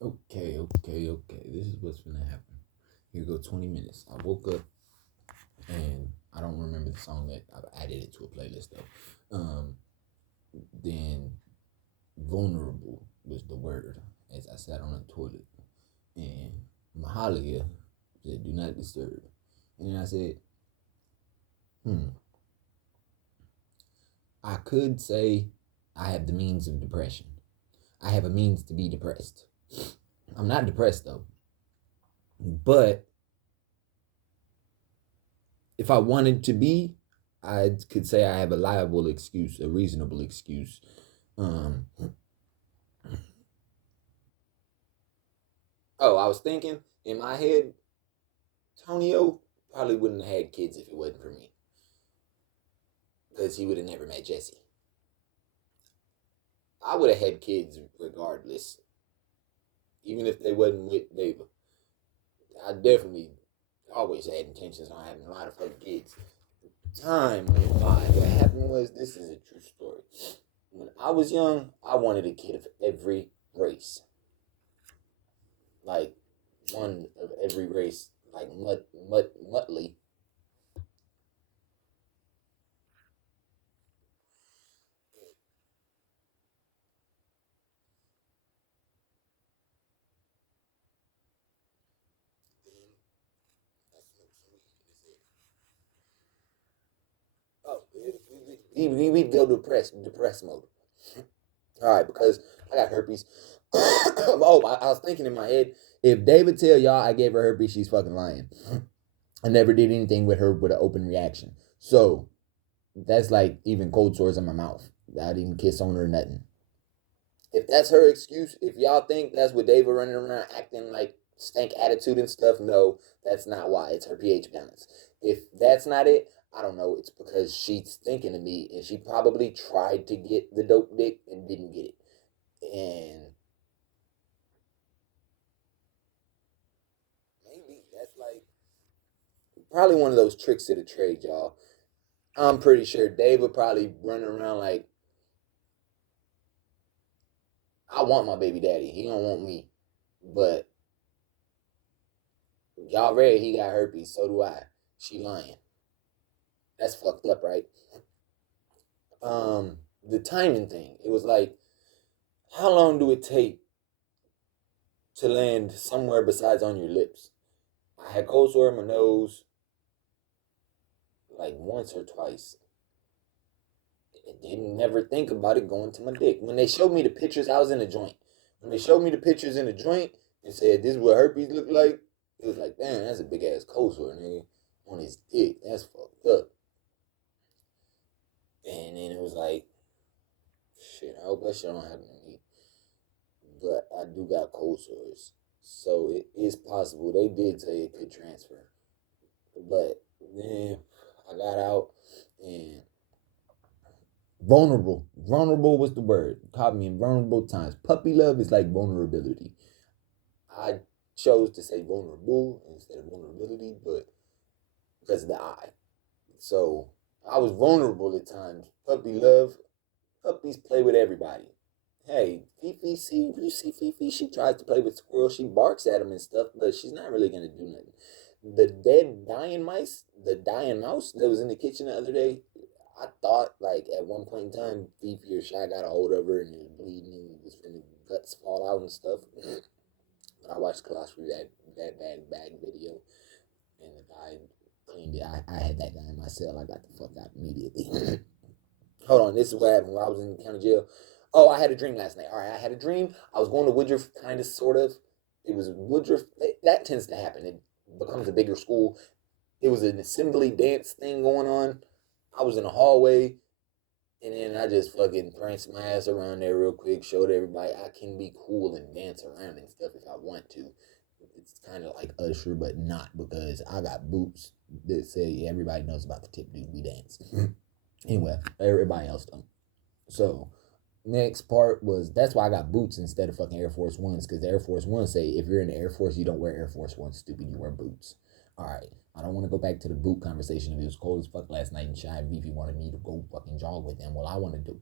Okay. This is what's gonna happen. Here go 20 minutes. I woke up and I don't remember the song that I've added it to a playlist though. Then vulnerable was the word as I sat on the toilet. And Mahalia said, "Do not disturb." And then I said, hmm, I could say I have the means of depression. I have a means to be depressed. I'm not depressed though. But if I wanted to be, I could say I have a liable excuse, a reasonable excuse. Um, I was thinking in my head, Tonio probably wouldn't have had kids if it wasn't for me, because he would have never met Jesse. I would have had kids regardless, even if they wasn't with David. I definitely always had intentions on having a lot of fucking kids. Time went by. What happened was, this is a true story. When I was young, I wanted a kid of every race. Like one of every race, like Muttley. Oh, we go depressed mode. All right, because I got herpes. I was thinking in my head, if David tell y'all I gave her herpes, she's fucking lying. I never did anything with her with an open reaction. So that's like even cold sores in my mouth. I didn't kiss on her or nothing. If that's her excuse, if y'all think that's what David running around acting like stank attitude and stuff, no, that's not why. It's her pH balance. If that's not it, I don't know. It's because she's thinking of me and she probably tried to get the dope dick and didn't get it. And maybe that's like probably one of those tricks of the trade, y'all. I'm pretty sure Dave would probably run around like, I want my baby daddy. He don't want me. But y'all read he got herpes, so do I. She lying. That's fucked up, right? The timing thing. It was like, how long do it take to land somewhere besides on your lips? I had cold sore in my nose like once or twice. I didn't never think about it going to my dick. When they showed me the pictures, I was in a joint. When they showed me the pictures in the joint and said this is what herpes looked like, it was like, damn, that's a big ass cold sore, nigga, on his dick. That's fucked up. And then it was like, shit, I hope that shit don't happen to me. But I do got cold sores. So it is possible. They did say it could transfer. But then I got out and vulnerable. Vulnerable was the word. Caught me in vulnerable times. Puppy love is like vulnerability. I chose to say vulnerable instead of vulnerability, but because of the I. So I was vulnerable at times. Puppy love. Puppies play with everybody. Hey, Fifi, see, you see Fifi, she tries to play with squirrels. She barks at them and stuff, but she's not really going to do nothing. The dead dying mice, the dying mouse that was in the kitchen the other day, I thought, like, at one point in time, Fifi or Shy got a hold of her and it was bleeding and was the guts fall out and stuff. But I watched Colossus that bag video and the guy cleaned it. I had that guy in my cell. I got the fuck out immediately. Hold on, this is what happened while I was in county jail. Oh, I had a dream last night. All right, I had a dream. I was going to Woodruff, kind of, sort of. It was Woodruff. That tends to happen. It becomes a bigger school. It was an assembly dance thing going on. I was in the hallway, and then I just fucking pranced my ass around there real quick, showed everybody I can be cool and dance around and stuff if I want to. It's kind of like Usher, but not, because I got boots that say everybody knows about the tip dude we dance. Anyway, everybody else don't. So next part was, that's why I got boots instead of fucking Air Force Ones, because the Air Force Ones say if you're in the Air Force, you don't wear Air Force Ones. Stupid, you wear boots. All right, I don't want to go back to the boot conversation. It was cold as fuck last night, and Shy and Vivi wanted me to go fucking jog with them. Well, I want to do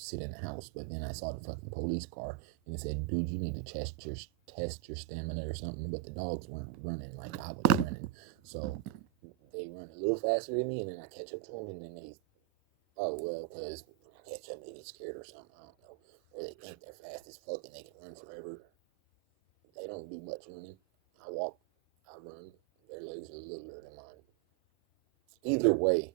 sit in the house. But then I saw the fucking police car and it said, "Dude, you need to test your stamina or something." But the dogs weren't running like I was running, so they run a little faster than me, and then I catch up to them, and then they, oh well, because when I catch up, they get scared or something. I don't know, or they think they're fast as fuck and they can run forever. They don't do much running. I walk, I run. Their legs are littler than mine. Either way,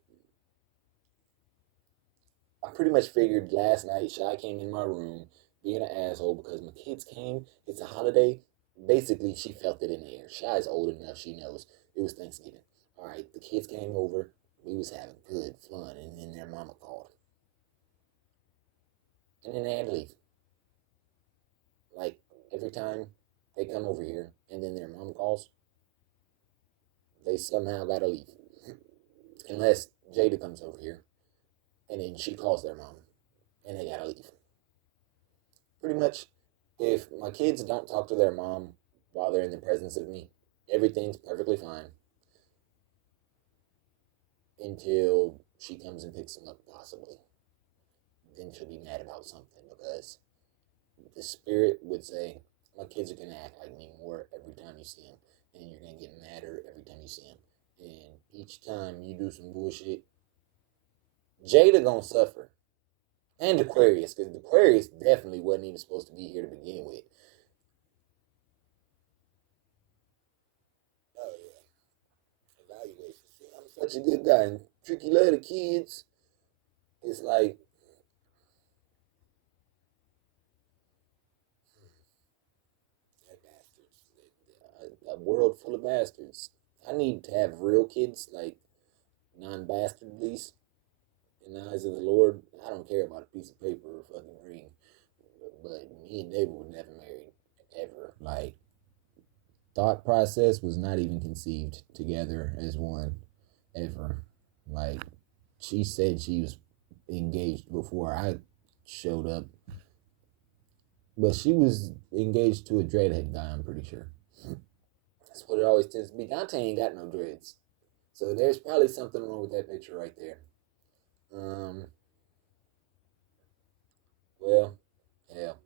I pretty much figured last night Shy came in my room being an asshole because my kids came. It's a holiday. Basically, she felt it in the air. Shy's old enough. She knows. It was Thanksgiving. All right, the kids came over. We was having good fun, and then their mama called. And then they had to leave. Like, every time they come over here, and then their mom calls, they somehow gotta leave. Unless Jada comes over here, and then she calls their mom, and they gotta leave. Pretty much, if my kids don't talk to their mom while they're in the presence of me, everything's perfectly fine until she comes and picks them up, possibly. Then she'll be mad about something because the spirit would say, my kids are going to act like me more every time you see them. And you're going to get madder every time you see them. And each time you do some bullshit, Jada going to suffer. And Aquarius, because Aquarius definitely wasn't even supposed to be here to begin with. Oh, yeah. Evaluation. See, I'm such a good guy. And Tricky love the kids. It's like, a world full of bastards. I need to have real kids, like non-bastard at least, in the eyes of the Lord. I don't care about a piece of paper or a fucking ring. But me and David were never married, ever. Like, thought process was not even conceived together as one, ever. Like, she said she was engaged before I showed up. But she was engaged to a dreadhead guy, I'm pretty sure. That's what it always tends to be. Dante ain't got no dreads. So there's probably something wrong with that picture right there. Well, hell,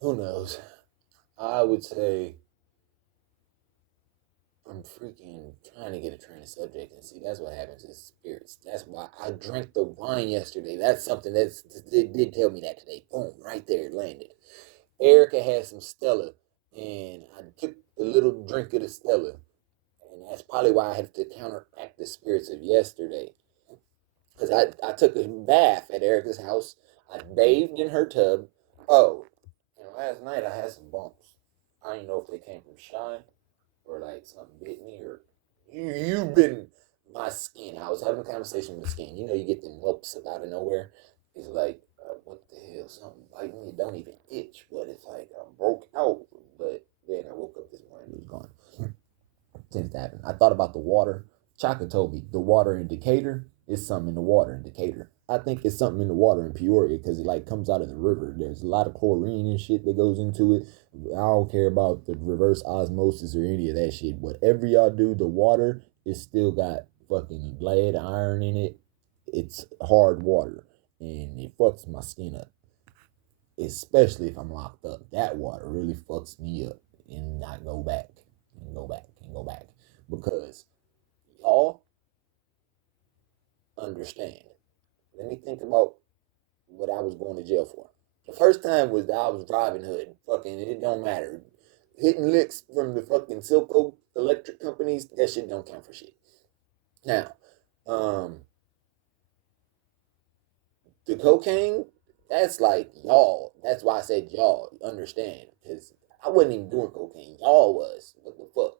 who knows? I would say I'm freaking trying to get a train of subject, and see, that's what happens is spirits. That's why I drank the wine yesterday. That's something that did tell me that today. Boom, right there, it landed. Erica had some Stella, and I took a little drink of the Stella, and that's probably why I had to counteract the spirits of yesterday. Because I took a bath at Erica's house. I bathed in her tub. Oh, and last night I had some bumps. I didn't know if they came from Shy or like something bit me or you've been my skin. I was having a conversation with skin. You know, you get them whelps out of nowhere. It's like, what the hell? Something bite me. It don't even itch, but it's like I broke out. But then I woke up this morning. It was gone. Tends to happen. I thought about the water. Chaka told me the water in Decatur is something in the water in Decatur. I think it's something in the water in Peoria because it like comes out of the river. There's a lot of chlorine and shit that goes into it. I don't care about the reverse osmosis or any of that shit. Whatever y'all do, the water is still got fucking lead, iron in it. It's hard water and it fucks my skin up. Especially if I'm locked up. That water really fucks me up and not go back and go back and go back. Because y'all understand. Let me think about what I was going to jail for. The first time was that I was driving hood. Fucking, it don't matter. Hitting licks from the fucking Silco electric companies, that shit don't count for shit. Now, the cocaine, that's like y'all. That's why I said y'all understand. Because I wasn't even doing cocaine. Y'all was. What the fuck?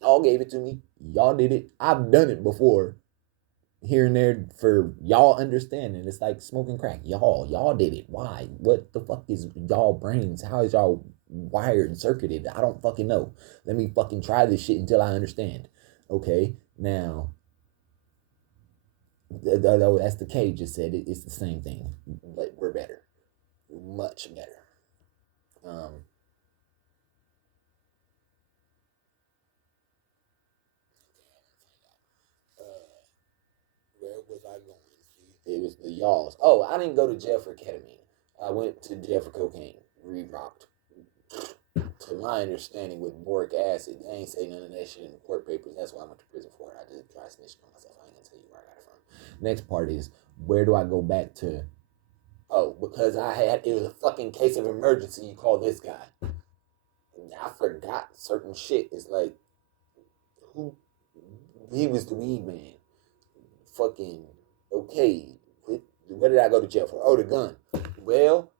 Y'all gave it to me. Y'all did it. I've done it before. Here and there for y'all understanding. It's like smoking crack. Y'all did it. Why? What the fuck is y'all brains? How is y'all wired and circuited? I don't fucking know. Let me fucking try this shit until I understand. Okay, now that's the K just said it. It's the same thing, but we're better, much better. Um, where was I going? It was the y'alls. Oh, I didn't go to jail for ketamine. I went to jail for cocaine. Re-rocked. To my understanding, with boric acid, they ain't say none of that shit in the court papers. That's why I went to prison for it. I just dry snitched on myself. I ain't gonna tell you where I got it from. Next part is, where do I go back to? Oh, because it was a fucking case of emergency. You call this guy. I forgot certain shit. It's like, who? He was the weed man. Fucking, okay. What did I go to jail for? Oh, the gun. Well,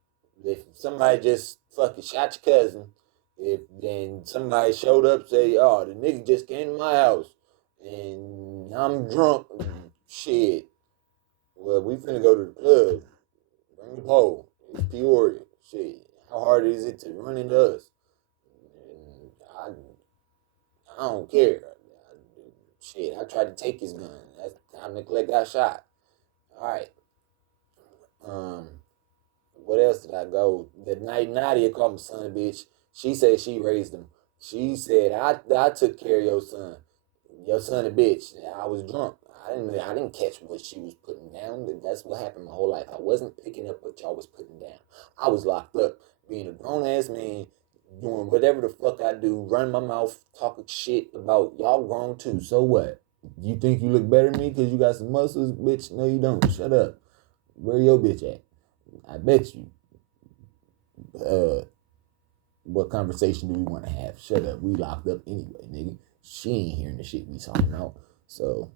if somebody just fucking shot your cousin, if then somebody showed up, say, oh, the nigga just came to my house and I'm drunk, shit. Well, we finna go to the club. Bring the pole. It's Peoria. Shit. How hard is it to run into us? I don't care. Shit, I tried to take his gun. That's how Nicolette got shot. Alright. What else did I go? The night Nadia called my son a bitch. She said she raised him. She said I took care of your son. Your son a bitch. I was drunk. I didn't catch what she was putting down. That's what happened my whole life. I wasn't picking up what y'all was putting down. I was locked up, being a grown ass man, doing whatever the fuck I do, running my mouth, talking shit about y'all grown too. So what? You think you look better than me because you got some muscles, bitch? No, you don't. Shut up. Where your bitch at? I bet you. What conversation do we want to have? Shut up. We locked up anyway, nigga. She ain't hearing the shit we talking about. So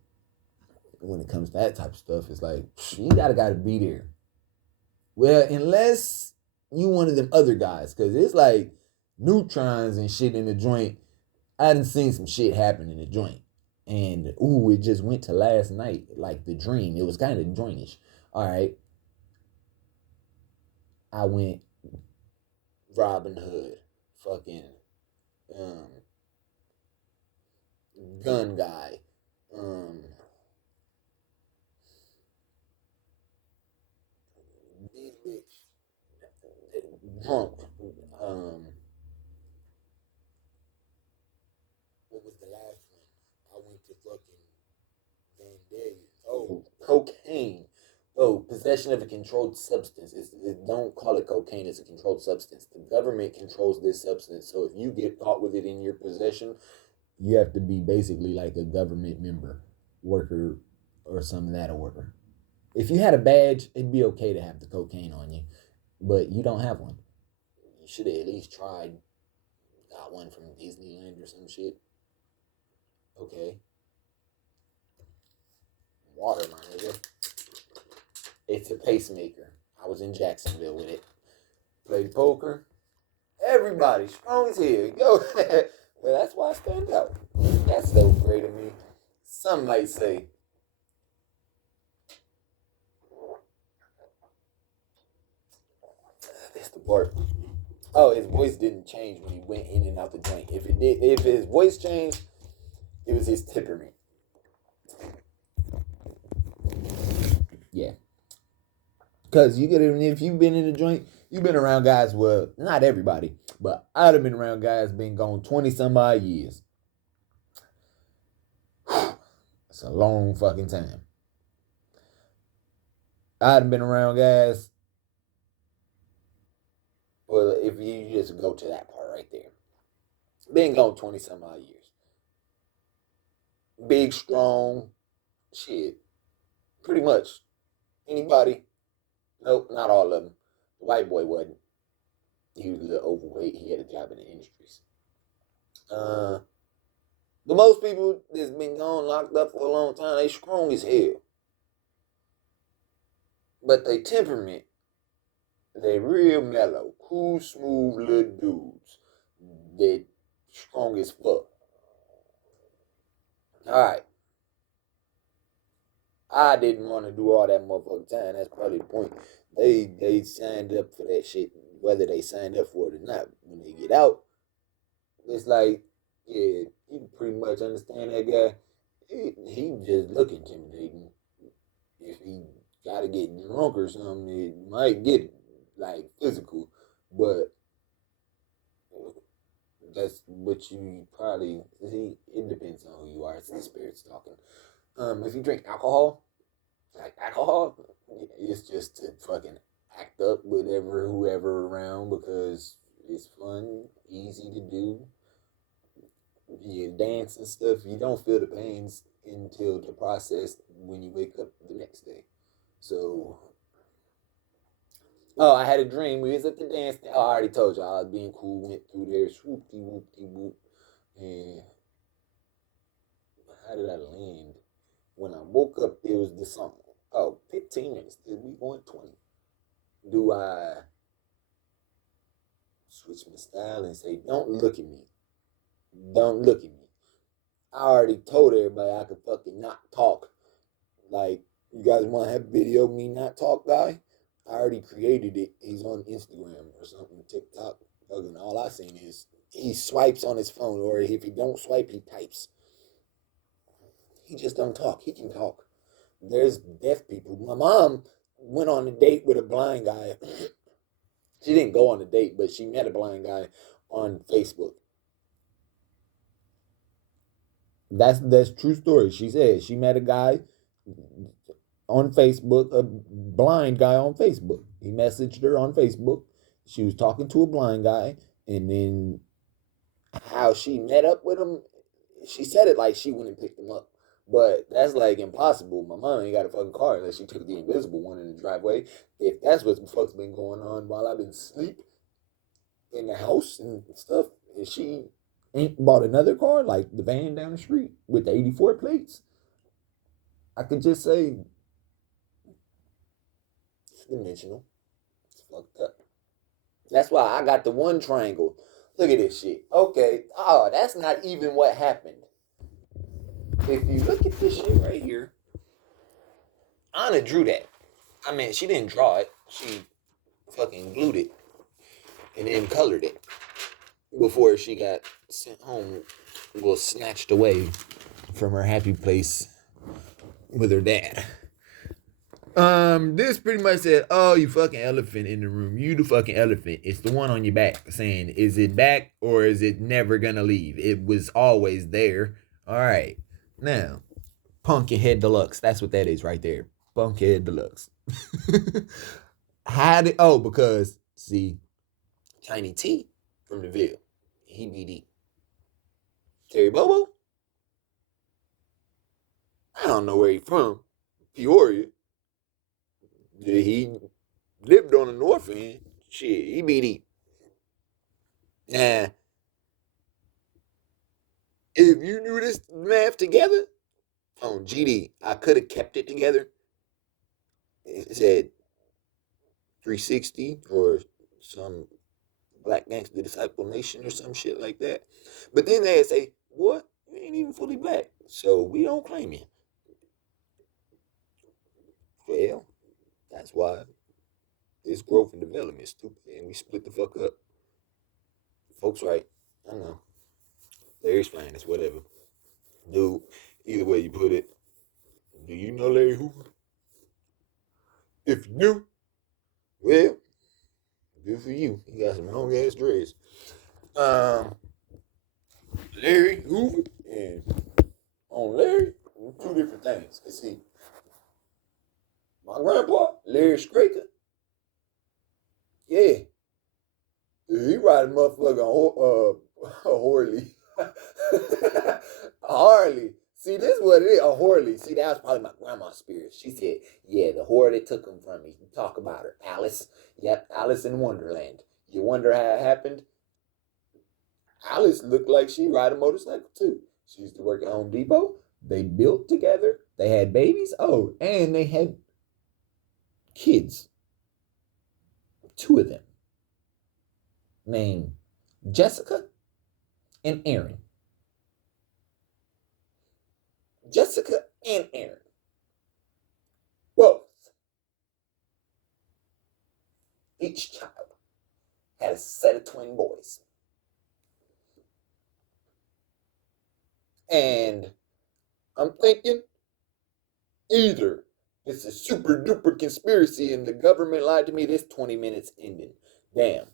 when it comes to that type of stuff, it's like, you gotta be there. Well, unless you one of them other guys, because it's like neutrons and shit in the joint. I done seen some shit happen in the joint. And it just went to last night, like the dream. It was kind of jointish. All right. I went Robin Hood, fucking gun guy, big bitch, drunk, what was the last one? I went to fucking Vandalia. Oh, cocaine. Oh, possession of a controlled substance. Don't call it cocaine. It's a controlled substance. The government controls this substance. So if you get caught with it in your possession, you have to be basically like a government member, worker, or some of that order. If you had a badge, it'd be okay to have the cocaine on you, but you don't have one. You should have at least tried. Got one from Disneyland or some shit. Okay. Water, my nigga. It's a pacemaker. I was in Jacksonville with it. Played poker. Everybody strong as hell. Go. Well, that's why I stand out. That's so great of me. Some might say. That's the part. Oh, his voice didn't change when he went in and out the joint. If his voice changed, it was his temperament. Yeah. Because if you've been in the joint, you've been around guys, well, not everybody, but I'd have been around guys been gone 20 some odd years. It's a long fucking time. I'd have been around guys, well, if you just go to that part right there, been gone 20 some odd years. Big, strong, shit. Pretty much. Anybody? Nope, not all of them. The white boy wasn't. He was a little overweight. He had a job in the industries. But most people that's been gone locked up for a long time, they strong as hell. But they temperament, they real mellow, cool, smooth little dudes. They strong as fuck. Alright. I didn't want to do all that motherfucking time. That's probably the point. They signed up for that shit, whether they signed up for it or not. When they get out, it's like, yeah, you can pretty much understand that guy. He just look intimidating. If he gotta get drunk or something, it might get like physical, but that's what you probably see. It depends on who you are. It's the spirits talking. If you drink alcohol, Like alcohol, it's just to fucking act up with whoever around because it's fun, easy to do. You dance and stuff. You don't feel the pains until the process when you wake up the next day. So, oh, I had a dream. We was at the dance. Oh, I already told you I was being cool. Went through there, swoopty whoopty whoop, and how did I land? When I woke up, it was the song. Oh, 15 minutes. Did we going 20? Do I switch my style and say, don't look at me? Don't look at me. I already told everybody I could fucking not talk. Like, you guys want to have video of me not talk guy? I already created it. He's on Instagram or something, TikTok. Fucking all I seen is he swipes on his phone, or if he don't swipe, he types. He just don't talk. He can talk. There's deaf people. My mom went on a date with a blind guy. She didn't go on a date, but she met a blind guy on Facebook. That's true story. She said she met a guy on Facebook, a blind guy on Facebook. He messaged her on Facebook. She was talking to a blind guy, and then how she met up with him, she said it like she went and picked him up. But that's like impossible. My mom ain't got a fucking car unless she took the invisible one in the driveway. If that's what the fuck's been going on while I've been asleep in the house and stuff, and she ain't bought another car like the van down the street with the 84 plates, I could just say it's dimensional. It's fucked up. That's why I got the one triangle. Look at this shit. Okay. Oh, that's not even what happened. If you look at this shit right here, Anna drew that. I mean, she didn't draw it. She fucking glued it and then colored it before she got sent home, well, snatched away from her happy place with her dad. This pretty much said, "Oh, you fucking elephant in the room. You the fucking elephant. It's the one on your back saying, is it back or is it never gonna leave? It was always there. All right. Now, Pumpkinhead Deluxe. That's what that is right there. Pumpkinhead Deluxe. How did, oh, because, see, Tiny T from the Ville, he BD. Terry Bobo, I don't know where he from. Peoria. He lived on the north end. Shit, he BD. Nah, if you knew this math together on GD, I could have kept it together. It said 360 or some Black Gangster Disciple Nation or some shit like that. But then they say, what? You ain't even fully black. So we don't claim you. Well, that's why this growth and development is stupid and we split the fuck up. Folks right. I know. Larry's fine. It's whatever. Dude, either way you put it. Do you know Larry Hoover? If you do, well, good for you. He got some long ass dreads. Um, Larry Hoover and on Larry, two different things. You see, my grandpa, Larry Straker, yeah, he ride a motherfucker on a Harley. A Harley. See, this is what it is, a Harley. See, that was probably my grandma's spirit. She said, yeah, the whore that took him from me. Talk about her. Alice. Yep, Alice in Wonderland. You wonder how it happened? Alice looked like she ride a motorcycle too. She used to work at Home Depot. They built together. They had babies. Oh, and they had kids. Two of them. Named Jessica and Aaron. Jessica and Aaron. Both. Each child had a set of twin boys. And I'm thinking either it's a super duper conspiracy and the government lied to me. This 20 minutes ending. Damn.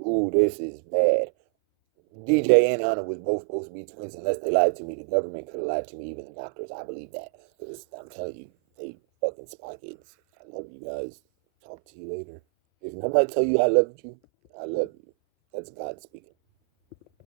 Ooh, this is bad. DJ and Anna was both supposed to be twins unless they lied to me. The government could have lied to me, even the doctors. I believe that. Because I'm telling you, they Prince Pockets. I love you guys. Talk to you later. If nobody tell you I loved you, I love you. That's God speaking.